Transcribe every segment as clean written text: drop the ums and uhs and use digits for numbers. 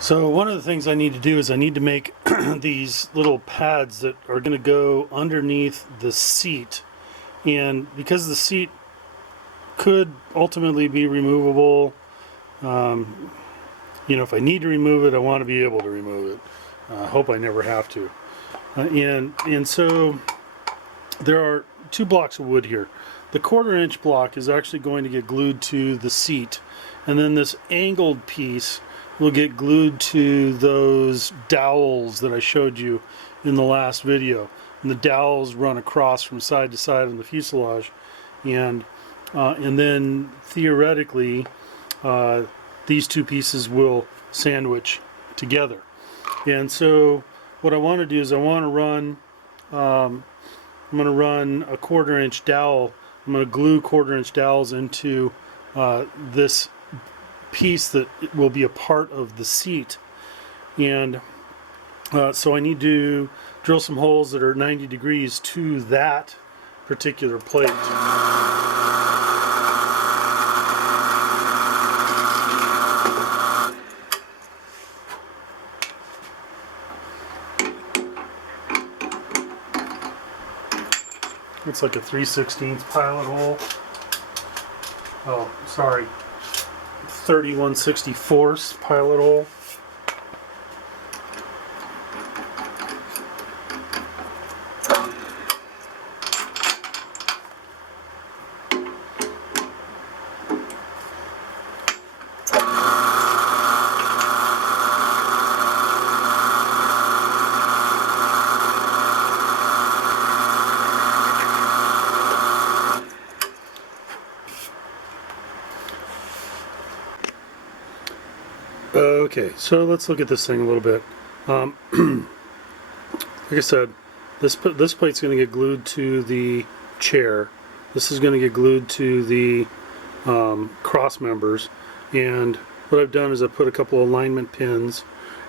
So one of the things I need to do is I need to make these little pads that are going to go underneath the seat, and because the seat could ultimately be removable, if I need to remove it, I want to be able to remove it. I hope I never have to. And so there are two blocks of wood here. The 1/4 inch block is actually going to get glued to the seat, and then this angled piece will get glued to those dowels that I showed you in the last video. And the dowels run across from side to side on the fuselage, and then theoretically these two pieces will sandwich together. And so what I want to do is I want to run I'm going to run a 1/4 inch dowel. I'm going to glue 1/4 inch dowels into this piece that will be a part of the seat, and so I need to drill some holes that are 90 degrees to that particular plate. It's like a 3/16 pilot hole. Oh, sorry. 31/64 pilot hole. Okay, so let's look at this thing a little bit. Like I said, this plate's going to get glued to the chair. This is going to get glued to the cross members. And what I've done is I've put a couple alignment pins,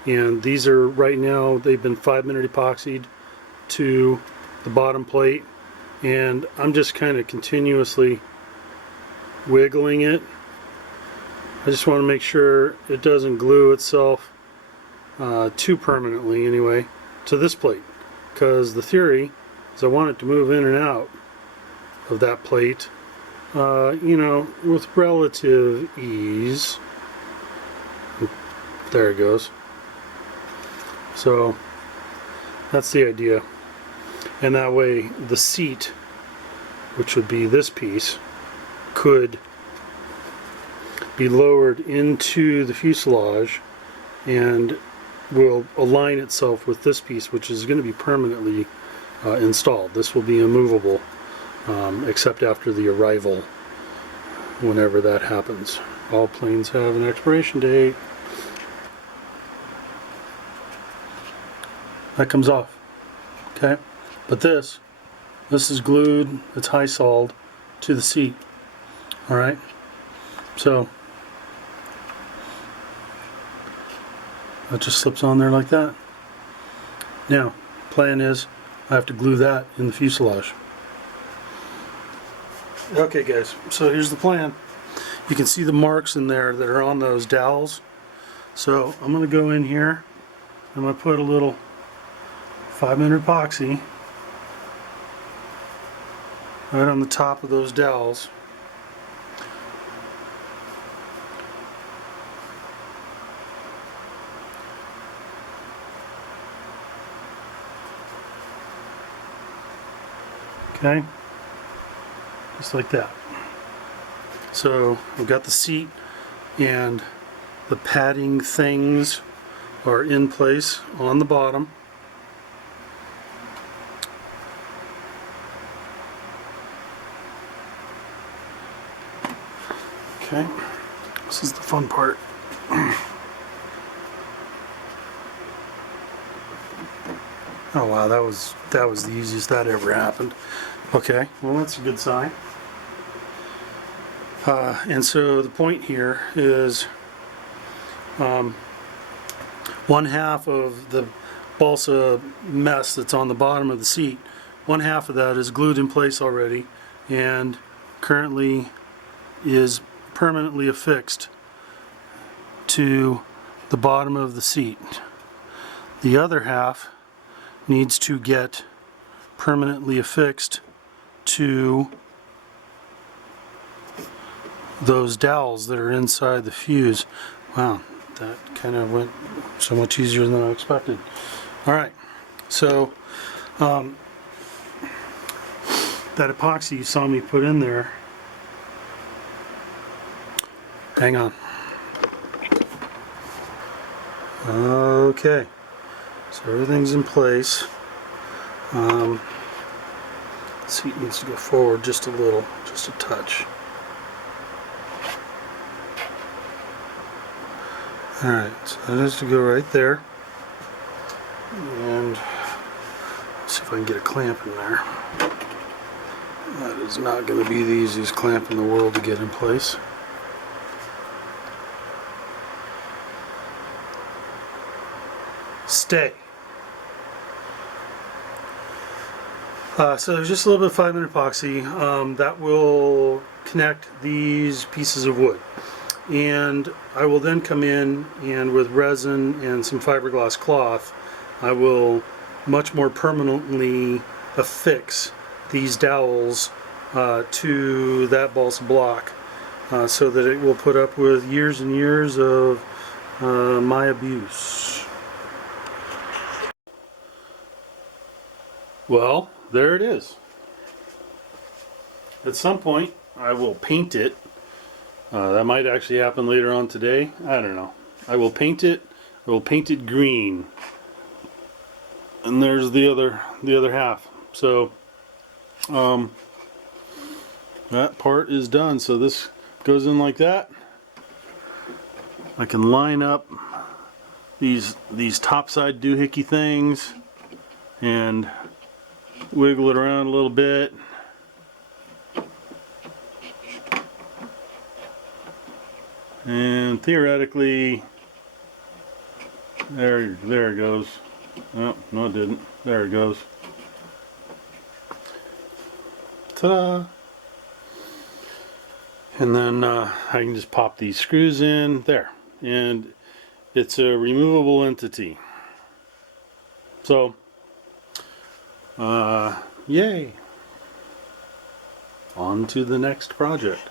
and these are right now, they've been 5-minute epoxied to the bottom plate, and I'm just kind of continuously wiggling it. I just want to make sure it doesn't glue itself too permanently anyway to this plate, because the theory is I want it to move in and out of that plate with relative ease. There it goes. So that's the idea, and that way the seat, which would be this piece, could be lowered into the fuselage and will align itself with this piece, which is going to be permanently installed. This will be immovable except after the arrival, whenever that happens. All planes have an expiration date. That comes off. Okay, but this is glued, it's high soled to the seat. Alright, so that just slips on there like that. Now, plan is I have to glue that in the fuselage. Okay guys, so here's the plan. You can see the marks in there that are on those dowels. So I'm going to go in here, I'm going to put a little 5-minute epoxy right on the top of those dowels. Okay, just like that. So we've got the seat, and the padding things are in place on the bottom. Okay, this is the fun part. Oh wow, that was the easiest that ever happened. Okay, well that's a good sign. And so the point here is 1/2 of the balsa mess that's on the bottom of the seat, 1/2 of that is glued in place already and currently is permanently affixed to the bottom of the seat. The other half needs to get permanently affixed to those dowels that are inside the fuse. Wow, that kind of went so much easier than I expected. Alright, so that epoxy you saw me put in there, hang on. Okay, so everything's in place. Seat needs to go forward just a little, just a touch. Alright, so that has to go right there. And let's see if I can get a clamp in there. That is not going to be the easiest clamp in the world to get in place. Stay. So there's just a little bit of 5-minute epoxy that will connect these pieces of wood. And I will then come in and with resin and some fiberglass cloth, I will much more permanently affix these dowels to that balsa block so that it will put up with years and years of my abuse. Well, there it is. At some point I will paint it. That might actually happen later on today. I don't know. I will paint it. I will paint it green. And there's the other half. So that part is done. So this goes in like that. I can line up these topside doohickey things and wiggle it around a little bit. And theoretically, there it goes. Oh, no it didn't. There it goes. Ta-da! And then I can just pop these screws in there. And it's a removable entity. So, yay! On to the next project.